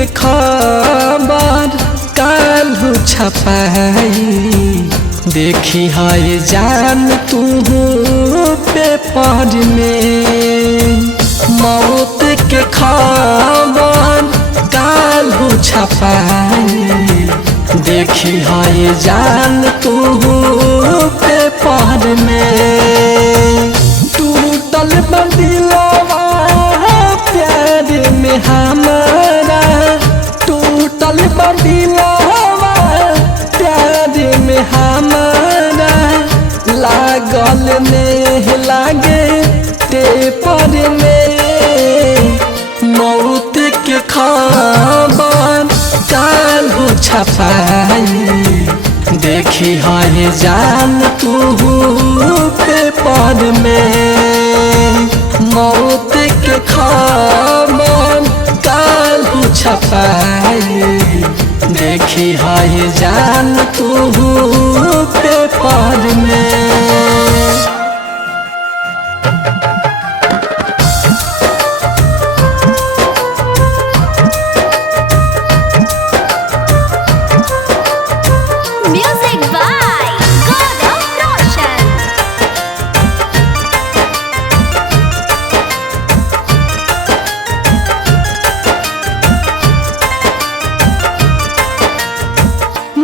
के खबर काल्हू छपाई देखी है जान तू पेपर में। मौत के खबर काल्हू छपाई देखी है जान तू पेपर में। टूटल बदिलवा प्यार में हमारा, टूटल बदिलवा प्यार में हमारा, लागल में लागे पेपर में। मौत के खबर काल्हू छपाई देखी है जान तू पेपर में। मौत के खबर काल्हू छपाई देखी है जान तू पेपर में। Music by Gaurav Roshan.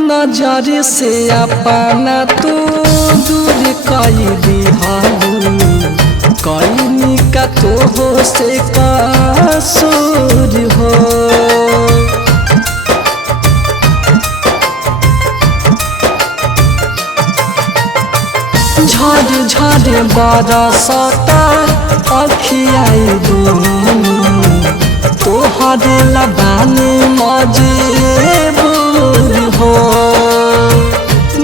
नजर से अपना तू दूर कई दिहालू, कईनी का तो हो से कसूर हो। झड़ झड़ बरसता अखियाई दूनू, तोहर लबानी मजबूर हो।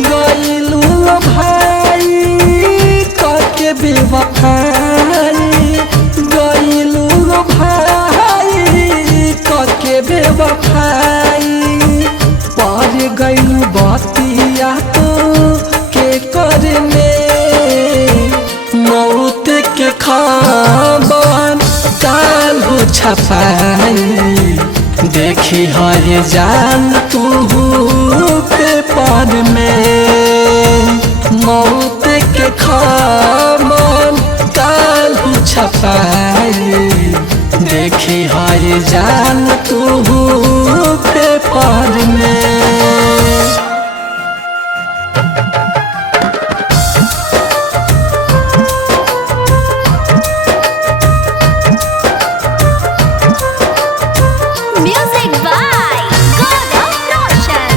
गइलू भाई कके बेवफाई, गइलू भाई कके बेवफाई, पर गइलू बतिया तो के कर में। मौत के खबर काल्हू छपाई देखी है जान तू पेपर में। मौत के खबर काल्हू छपाई देखी है जान तू पेपर में। Music by Gaurav Roshan.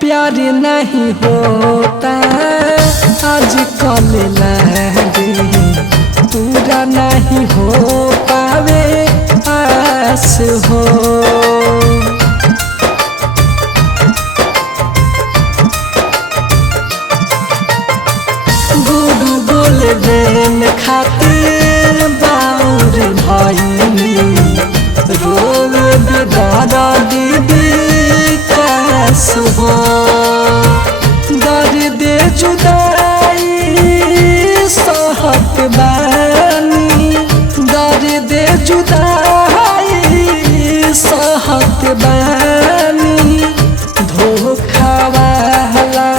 प्यार नहीं होता आजकल लगे, पूरा नहीं हो पावे आस हो। गुरु गोल्डन खातिर बाउर भाई रोग बेदारा दीदी कैस हो। दर्द जुदाई सहत बानी, दर्द जुदाई सहत बानी, धोखा वाला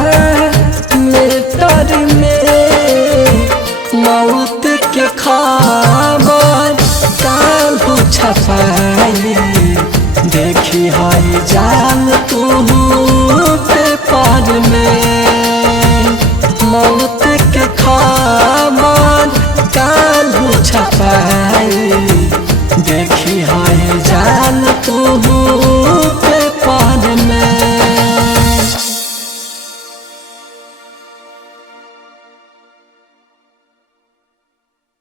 लेटर में। मौत के खबर काल्हू छपाई देखी है जान तू पेपर में। मौत के खबर काल्हू छपाई देखी है जान तू